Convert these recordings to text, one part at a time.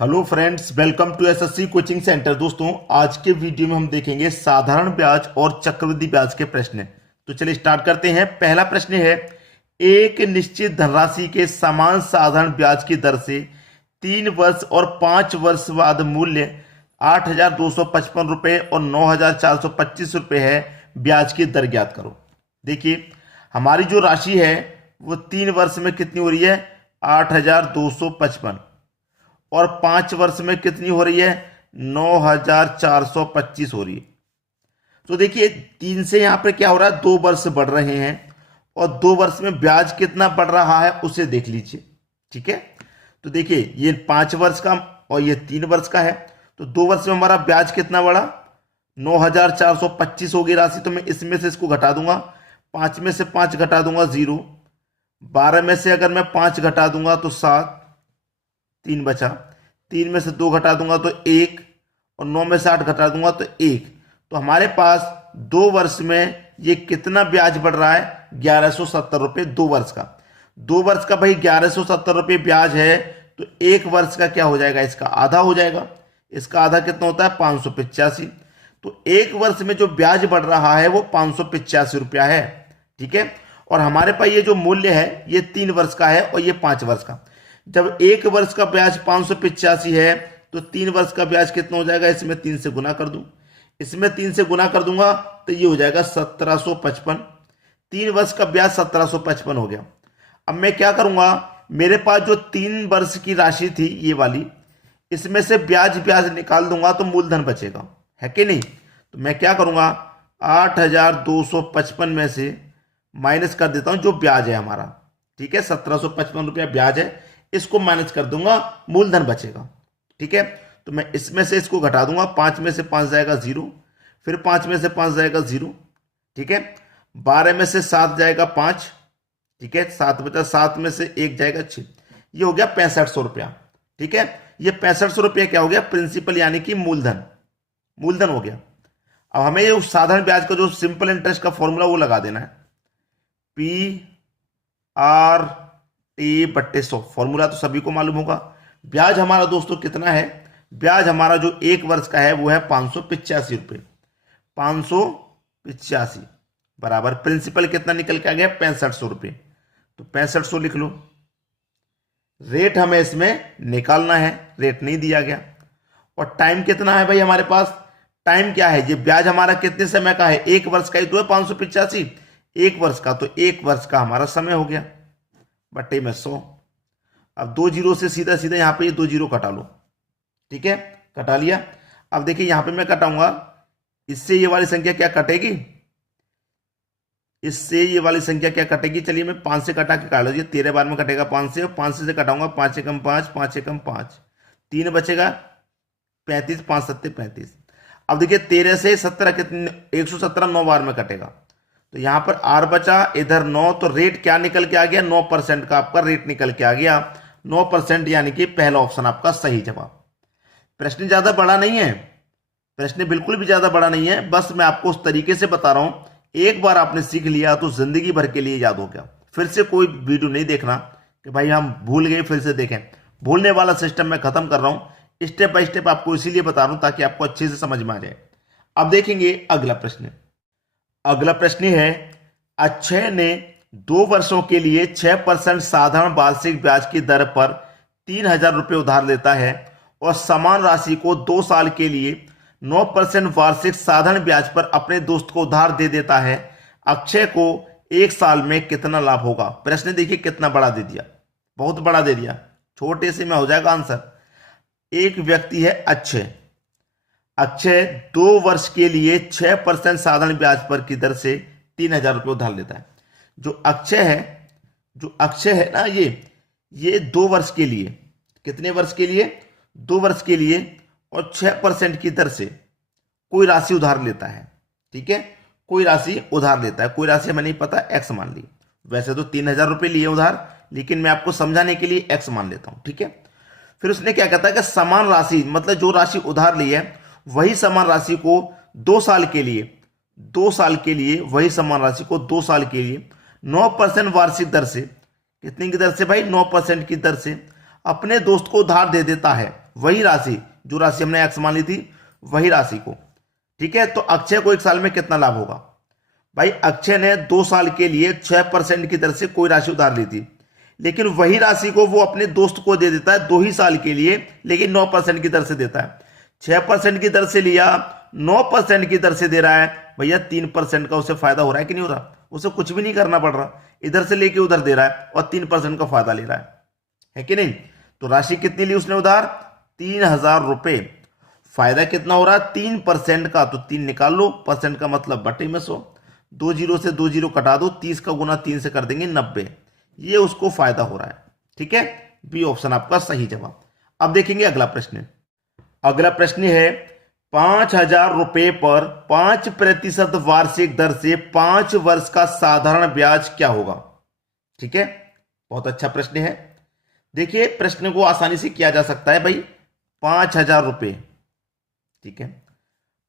Hello friends, welcome to SSC coaching centre. दोस्तों, आज के वीडियो में हम देखेंगे साधारण ब्याज और चक्रवृद्धि ब्याज के प्रश्न। तो चलिए स्टार्ट करते हैं। पहला प्रश्न है, एक निश्चित धनराशि के समान साधारण ब्याज की दर से 3 वर्ष और 5 वर्ष बाद मूल्य 8,255 रुपये और 9,425 रुपये है। ब्याज की दर ज्ञात करो। देखिए, हमारी जो राशि है वो 3 वर्ष में कितनी हो रही है? 8,255। और 5 वर्ष में कितनी हो रही है? 9,425 हो रही है। तो देखिए, 3 से यहां पर क्या हो रहा है? 2 वर्ष बढ़ रहे हैं और 2 वर्ष में ब्याज कितना बढ़ रहा है उसे देख लीजिए। ठीक है, तो देखिए ये 5 वर्ष का और ये 3 वर्ष का है। तो 2 वर्ष में हमारा ब्याज कितना बढ़ा? 9,425 होगी राशि। तो मैं इसमें से इसको घटा दूंगा। 5 में से 5 घटा दूंगा 0। 12 में से अगर मैं 5 घटा दूंगा तो 7, 3 बचा। 3 में से 2 घटा दूंगा तो 1 और 9 में से 8 घटा दूंगा तो 1। तो हमारे पास 2 वर्ष में ये कितना ब्याज बढ़ रहा है? 1170 रुपये 2 वर्ष का। 2 वर्ष का भाई 1170 रुपये ब्याज है। तो 1 वर्ष का क्या हो जाएगा? इसका आधा हो जाएगा। इसका आधा कितना होता है? 585। तो 1 वर्ष में जो ब्याज बढ़ रहा है वो 585 रुपया है। ठीक है, और हमारे पास ये जो मूल्य है ये 3 वर्ष का है और ये 5 वर्ष का। जब 1 वर्ष का ब्याज 585 है तो 3 वर्ष का ब्याज कितना हो जाएगा? इसमें 3 से गुना कर दूं। इसमें 3 से गुना कर दूंगा तो ये हो जाएगा 1755। 3 वर्ष का ब्याज 1755 हो गया। अब मैं क्या करूंगा? मेरे पास जो 3 वर्ष की राशि थी ये वाली, इसमें से ब्याज ब्याज निकाल दूंगा तो मूलधन बचेगा, है कि नहीं? तो मैं क्या करूंगा? 8,255 में से माइनस कर देता हूं जो ब्याज है हमारा। ठीक है, 1755 रुपया ब्याज है, इसको माइनस कर दूंगा, मूलधन बचेगा। ठीक है, तो मैं इसमें से इसको घटा दूंगा। 5 में से 5 जाएगा 0, फिर 5 में से 5 जाएगा 0। ठीक है, 12 में से 7 जाएगा 5। ठीक है, 7 बचा। 7 में से 1 जाएगा 6। ये हो गया 6500 रुपया। ठीक है, ये 6500 रुपया क्या हो गया? प्रिंसिपल यानी कि मूलधन। मूलधन हो गया। अब हमें ये साधारण ब्याज का जो सिंपल इंटरेस्ट का फॉर्मूला वो लगा देना है। P/R/T/100। फॉर्मूला तो सभी को मालूम होगा। ब्याज हमारा दोस्तों कितना है? ब्याज हमारा जो 1 वर्ष का है वो है 585 रुपये। 585 बराबर प्रिंसिपल कितना निकल के आ गया? 6500 रुपये। तो 6500 लिख लो। रेट हमें इसमें निकालना है, रेट नहीं दिया गया। और टाइम कितना है भाई हमारे पास? टाइम क्या है? ये ब्याज हमारा कितने समय का है? 1 वर्ष का ही तो है 585। 1 वर्ष का, तो 1 वर्ष का हमारा समय हो गया बट्टे में 100। अब 2 जीरो से सीधा सीधा यहां पे ये 2 जीरो कटा लो। ठीक है, कटा लिया। अब देखिए यहां पे मैं कटाऊंगा, इससे ये वाली संख्या क्या कटेगी? इससे ये वाली संख्या क्या कटेगी? चलिए मैं 5 से कटा के काट लीजिए। 13 बार में कटेगा 5 से, और 5 से कटाऊंगा। 5 एकम 5, 5 एकम 5, 3 बचेगा 35, 5 सत्ते 35। अब देखिए 13 से 17 कितने? 117 9 बार में कटेगा। तो यहां पर आर बचा, इधर 9। तो रेट क्या निकल के आ गया? 9% का आपका रेट निकल के आ गया। 9% यानी कि पहला ऑप्शन आपका सही जवाब। प्रश्न ज्यादा बड़ा नहीं है, प्रश्न बिल्कुल भी ज्यादा बड़ा नहीं है। बस मैं आपको उस तरीके से बता रहा हूं, एक बार आपने सीख लिया तो जिंदगी भर के लिए याद हो गया। फिर से कोई वीडियो नहीं देखना कि भाई हम भूल गए फिर से देखें। भूलने वाला सिस्टम मैं खत्म कर रहा हूं। स्टेप बाय स्टेप आपको इसीलिए बता रहा हूं ताकि आपको अच्छे से समझ में आ जाए। अब देखेंगे अगला प्रश्न। अगला प्रश्न है, अक्षय ने 2 वर्षों के लिए 6% साधारण वार्षिक ब्याज की दर पर 3,000 रुपये उधार लेता है और समान राशि को 2 साल के लिए 9% वार्षिक साधारण ब्याज पर अपने दोस्त को उधार दे देता है। अक्षय को 1 साल में कितना लाभ होगा? प्रश्न देखिए कितना बड़ा दे दिया, बहुत बड़ा दे दिया। छोटे से में हो जाएगा आंसर। एक व्यक्ति है अक्षय। अक्षय 2 वर्ष के लिए 6% साधारण ब्याज पर की दर से 3,000 रुपये उधार लेता है। जो अक्षय है ना, ये 2 वर्ष के लिए, कितने वर्ष के लिए? 2 वर्ष के लिए, और 6% की दर से कोई राशि उधार लेता है। ठीक है, कोई राशि उधार लेता है। कोई राशि हमें नहीं पता, एक्स मान ली। वैसे तो 3,000 रुपये लिए उधार, लेकिन मैं आपको समझाने के लिए एक्स मान लेता हूं। ठीक है, फिर उसने क्या कहता है कि समान राशि, मतलब जो राशि उधार ली है वही समान राशि को 2 साल के लिए, 2 साल के लिए वही समान राशि को 2 साल के लिए 9% वार्षिक दर से, कितनी की दर से भाई? 9% की दर से अपने दोस्त को उधार दे देता है वही राशि, जो राशि हमने एक्स मान ली थी वही राशि को, ठीक है, तो अक्षय को 1 साल में कितना लाभ होगा? भाई अक्षय ने 2 साल के लिए 6% की दर से कोई राशि उधार ली थी, लेकिन वही राशि को वो अपने दोस्त को दे देता है 2 ही साल के लिए, लेकिन 9% की दर से देता है। 6% की दर से लिया, 9% की दर से दे रहा है, भैया 3% का उसे फायदा हो रहा है कि नहीं हो रहा? उसे कुछ भी नहीं करना पड़ रहा, इधर से लेके उधर दे रहा है और 3% का फायदा ले रहा है कि नहीं? तो राशि कितनी ली उसने उधार? 3000 रुपए। फायदा कितना हो रहा है? 3% का, तो 3 निकाल लो, परसेंट का मतलब बटे में 100, 2 जीरो से 2 जीरो कटा दो, 30 का गुना 3 से कर देंगे 90, ये उसको फायदा हो रहा है, ठीक है। बी ऑप्शन आपका सही जवाब। अब देखेंगे अगला प्रश्न। अगला प्रश्न है 5000 रुपए पर 5% वार्षिक दर से 5 वर्ष का साधारण ब्याज क्या होगा? ठीक है, बहुत अच्छा प्रश्न है। देखिए प्रश्न को आसानी से किया जा सकता है भाई। 5000 रुपए, ठीक है,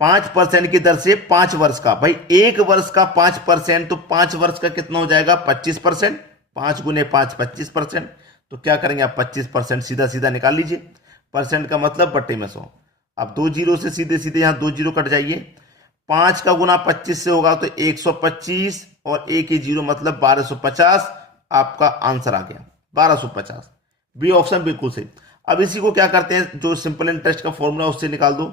5% की दर से 5 वर्ष का, भाई 1 वर्ष का 5%, तो 5 वर्ष का कितना हो जाएगा? 25%। 5 गुने 5 25%, तो क्या करेंगे आप? 25% सीधा सीधा निकाल लीजिए, परसेंट का मतलब बट्टे में 100। अब 2 जीरो से सीधे सीधे यहां 2 जीरो कट जाइए, 5 का गुना 25 से होगा तो 125 और 1 ही जीरो मतलब 1250, आपका आंसर आ गया 1250। बी ऑप्शन बिल्कुल सही। अब इसी को क्या करते हैं, जो सिंपल इंटरेस्ट का फॉर्मूला उससे निकाल दो,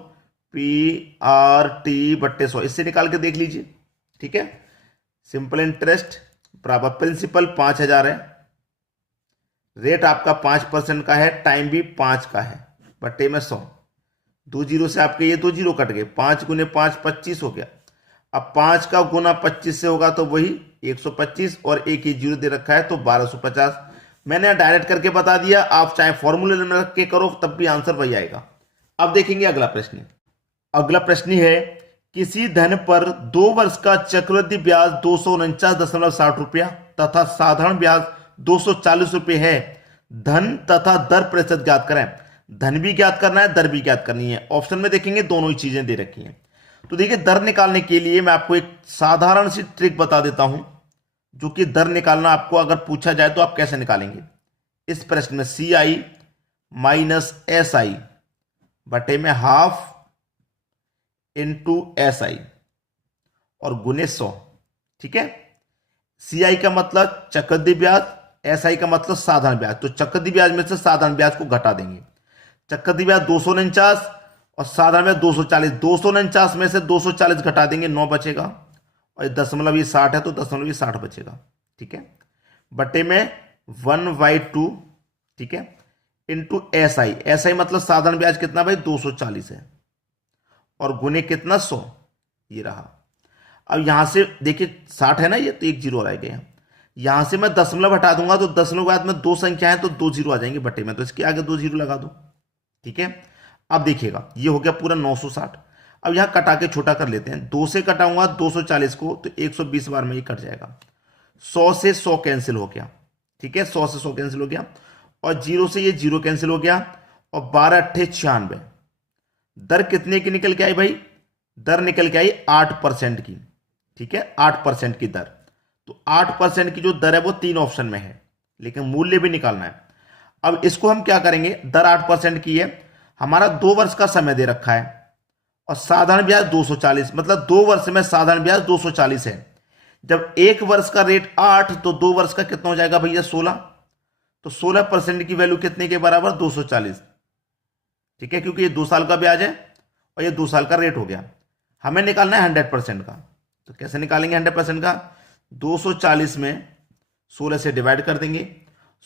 PRT बट्टे 100, इससे निकाल के देख लीजिए, ठीक है। सिंपल इंटरेस्ट बराबर प्रिंसिपल 5000 है, रेट आपका 5% का है, टाइम भी 5 का है, बट्टे में 100। 2 जीरो से आपके ये 2 जीरो कट गए, 5 गुने 5 25 हो गया। अब 5 का गुना 25 से होगा तो वही 125 और 1 ही जीरो दे रखा है तो 1250। मैंने डायरेक्ट करके बता दिया, आप चाहे फॉर्मूले में रख के करो तब भी आंसर वही आएगा। अब देखेंगे अगला प्रश्न। अगला प्रश्न है किसी धन पर 2 वर्ष का चक्रवृद्धि ब्याज 249.60 रुपया तथा साधारण ब्याज 240 रुपये है। धन तथा दर प्रतिशत ज्ञात करें। धन भी ज्ञात करना है, दर भी ज्ञात करनी है। ऑप्शन में देखेंगे दोनों ही चीजें दे रखी हैं। तो देखिए दर निकालने के लिए मैं आपको एक साधारण सी ट्रिक बता देता हूं, जो कि दर निकालना आपको अगर पूछा जाए तो आप कैसे निकालेंगे। इस प्रश्न में CI माइनस SI बटे में हाफ इंटू SI और गुने 100, ठीक है। CI का मतलब चक्रवृद्धि ब्याज, SI का मतलब साधारण ब्याज, तो चक्रवृद्धि ब्याज में से साधारण ब्याज को घटा देंगे। चक्रवृद्धि ब्याज 249 और साधारण ब्याज 240, 249 में से 240 घटा देंगे, 9 बचेगा, और दशमलव ये 60 है तो दशमलव ये 60 बचेगा, ठीक है, बटे में 1/2, ठीक है, इंटू SI मतलब साधारण ब्याज कितना भाई 240 है, और गुने कितना 100, ये रहा। अब यहां से देखिए 60 है ना ये, तो 1 जीरो रह गया। यहां से मैं दशमलव हटा दूंगा तो दशमलव के बाद में 2 संख्या है तो 2 जीरो आ जाएंगे बटे में, तो इसके आगे 2 जीरो लगा दो, ठीक है। अब देखिएगा ये हो गया पूरा 960। अब यहां कटा के छोटा कर लेते हैं, 2 से कटाऊंगा 240 को तो 120 बार में ये कट जाएगा। 100 से 100 कैंसिल हो गया, ठीक है, 100 से 100 कैंसिल हो गया, और 0 से ये 0 कैंसिल हो गया, और 12 अट्ठे 96। दर कितने की निकल के आई भाई? दर निकल के आई 8% की, ठीक है, 8% की दर। तो 8% की जो दर है वो 3 ऑप्शन में है, लेकिन मूल्य भी निकालना है। अब इसको हम क्या करेंगे, दर 8% की है, हमारा 2 वर्ष का समय दे रखा है, और साधारण ब्याज 240, मतलब 2 वर्ष में साधारण ब्याज 240 है। जब 1 वर्ष का रेट 8 तो 2 वर्ष का कितना हो जाएगा भैया 16, तो 16% की वैल्यू कितने के बराबर 240, ठीक है, क्योंकि ये 2 साल का ब्याज है और ये 2 साल का रेट हो गया। हमें निकालना है 100% का, तो कैसे निकालेंगे 100% का? 240 में 16 से डिवाइड कर देंगे,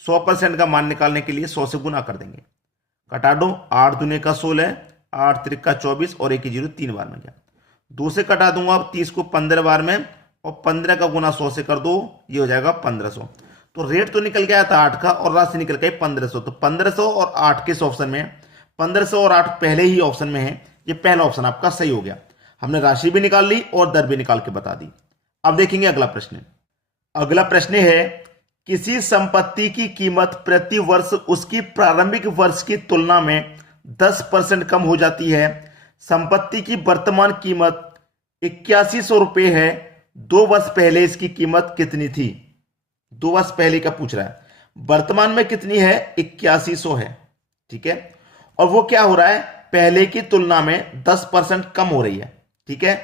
100% का मान निकालने के लिए 100 से गुना कर देंगे, कटा दो, 8 दूने का 16, 8 त्रिका 24 और 1 जीरो 3 बार में गया। 2 से कटा दूंगा 30 को 15 बार में, और 15 का गुना 100 से कर दो, ये हो जाएगा 1500। तो रेट तो निकल गया था 8 का और राशि निकल गई 1500, तो 1500 और 8 किस ऑप्शन में है? 1500 और 8 पहले ही ऑप्शन में है, ये पहला ऑप्शन आपका सही हो गया। हमने राशि भी निकाल ली और दर भी निकाल के बता दी। अब देखेंगे अगला प्रश्न। अगला प्रश्न है किसी संपत्ति की कीमत प्रति वर्ष उसकी प्रारंभिक वर्ष की तुलना में 10% कम हो जाती है। संपत्ति की वर्तमान कीमत 8100 रुपये है, 2 वर्ष पहले इसकी कीमत कितनी थी? 2 वर्ष पहले का पूछ रहा है, वर्तमान में कितनी है, 8100 है। ठीक है, और वो क्या हो रहा है, पहले की तुलना में 10% कम हो रही है। ठीक है,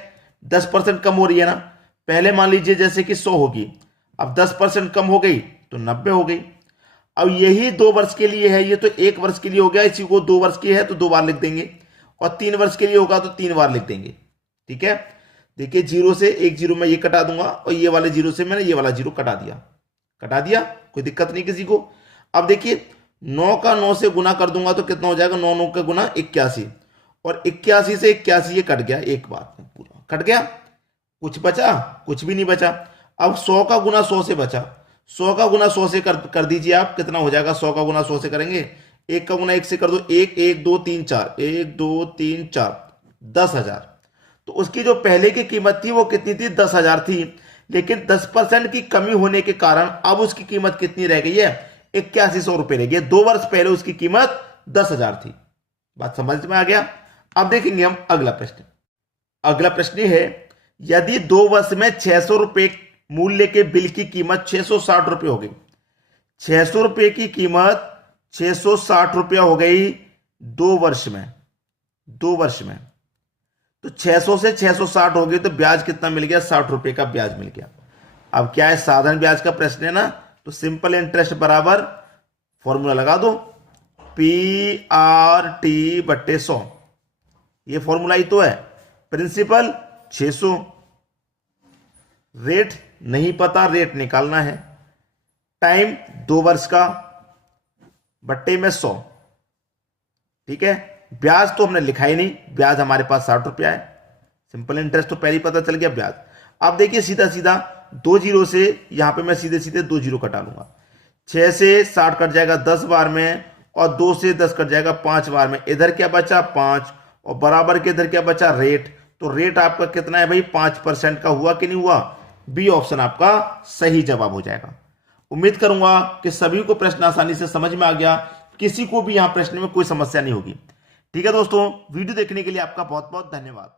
10% कम हो रही है ना। पहले मान लीजिए जैसे कि 100 होगी, अब 10% कम हो गई तो 90 हो गई। अब यही 2 वर्ष के लिए है, ये तो 1 वर्ष के लिए हो गया, इसी को 2 वर्ष की है तो 2 बार लिख देंगे, और 3 वर्ष के लिए होगा तो 3 बार लिख देंगे। ठीक है, देखिए 0 से 1 0 में ये कटा दूंगा, और ये वाले 0 से मैंने ये वाला 0 कटा दिया, कोई दिक्कत नहीं किसी को। अब देखिए 9 का 9 से गुना कर दूंगा तो कितना हो जाएगा, 9 9 का गुना 81, और 81 से 81 ये कट गया, एक बार में पूरा कट गया, कुछ बचा, कुछ भी नहीं बचा। अब 100 का गुना 100 से बचा, 100 का गुना 100 से कर दीजिए आप, कितना हो जाएगा, 100 का गुना 100 से करेंगे, 1 का गुना 1 से कर दो, 1 1 2 3 4, 1 2 3 4, 10,000। तो उसकी जो पहले की कीमत थी वो कितनी थी, 10,000 थी, लेकिन 10% की कमी होने के कारण अब उसकी कीमत कितनी रह गई है, 8100 रुपये रह गई। 2 वर्ष पहले उसकी कीमत 10,000 थी। बात समझ में आ गया। अब देखेंगे हम अगला प्रश्न। अगला प्रश्न है, यदि 2 वर्ष में 600 रुपये मूल्य के बिल की कीमत 660 रुपये हो गई, 600 रुपये की कीमत 660 रुपया हो गई 2 वर्ष में, 2 वर्ष में, तो 600 से 660 हो गई तो ब्याज कितना मिल गया, 60 रुपये का ब्याज मिल गया। अब क्या है, साधारण ब्याज का प्रश्न है ना, तो सिंपल इंटरेस्ट बराबर फॉर्मूला लगा दो, PRT बट्टे 100, ये फॉर्मूला ही तो है। प्रिंसिपल 600, रेट नहीं पता, रेट निकालना है, टाइम 2 वर्ष का बट्टे में 100। ठीक है, ब्याज तो हमने लिखा ही नहीं, ब्याज हमारे पास 60 रुपया है, सिंपल इंटरेस्ट तो पहले ही पता चल गया ब्याज। अब देखिए सीधा सीधा 2 जीरो से यहां पे मैं सीधे सीधे 2 जीरो कटा लूंगा, 6 से 60 कट जाएगा 10 बार में, और 2 से 10 कट जाएगा 5 बार में। इधर क्या बचा, 5, और बराबर के इधर क्या बचा, रेट। तो रेट आपका कितना है भाई, 5% का हुआ कि नहीं हुआ, बी ऑप्शन आपका सही जवाब हो जाएगा। उम्मीद करूंगा कि सभी को प्रश्न आसानी से समझ में आ गया, किसी को भी यहां प्रश्न में कोई समस्या नहीं होगी। ठीक है दोस्तों, वीडियो देखने के लिए आपका बहुत बहुत धन्यवाद।